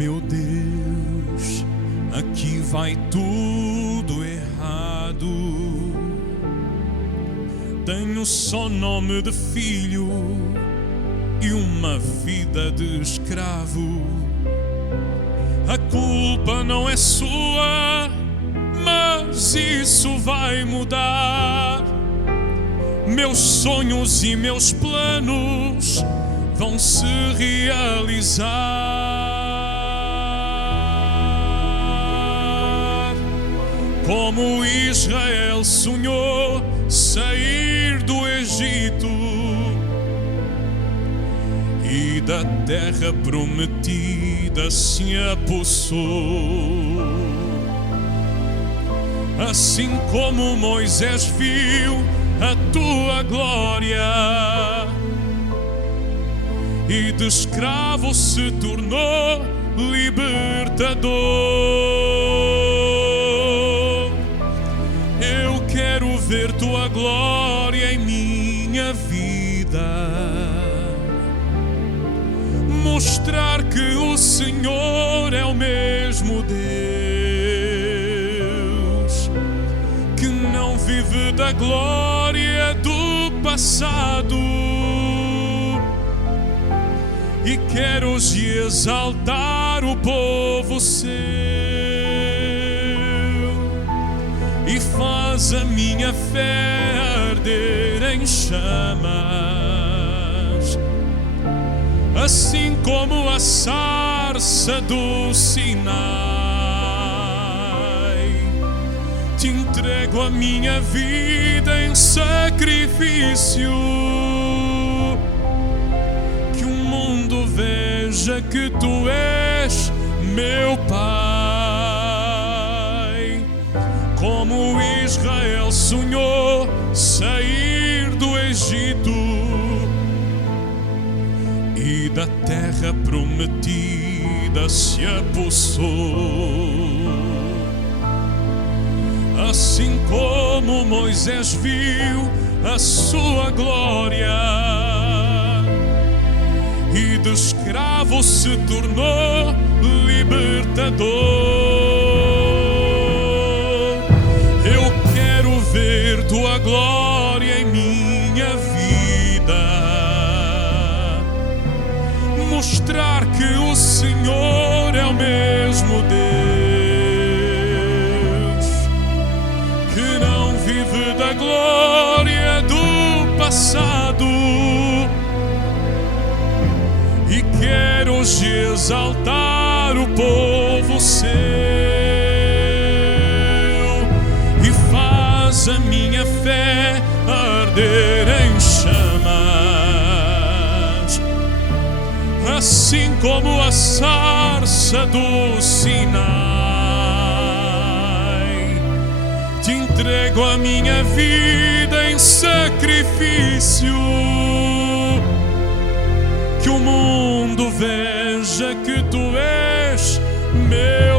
Meu Deus, aqui vai tudo errado. Tenho só nome de filho e uma vida de escravo. A culpa não é sua, mas isso vai mudar. Meus sonhos e meus planos vão se realizar. Como Israel sonhou sair do Egito e da terra prometida se apossou. Assim como Moisés viu a tua glória e de escravo se tornou libertador, eu quero ver tua glória em minha vida, mostrar que o Senhor é o mesmo Deus, que não vive da glória do passado, e quer hoje exaltar o povo seu, e faz a minha fé arder em chamas, assim como a sarça do Sinai. Te entrego a minha vida em sacrifício, que o mundo veja que tu és meu Pai. Como Israel sonhou sair do Egito e da terra prometida se apossou, assim como Moisés viu a sua glória e de escravo se tornou libertador, eu quero ver tua glória em minha vida, mostrar que o Senhor é o mesmo Deus, que não vive da glória do passado, e quer hoje exaltar o povo seu, e faz a minha fé arder em chamas, assim como a sarça do Sinai. Te entrego a minha vida em sacrifício, que o mundo veja que tu és meu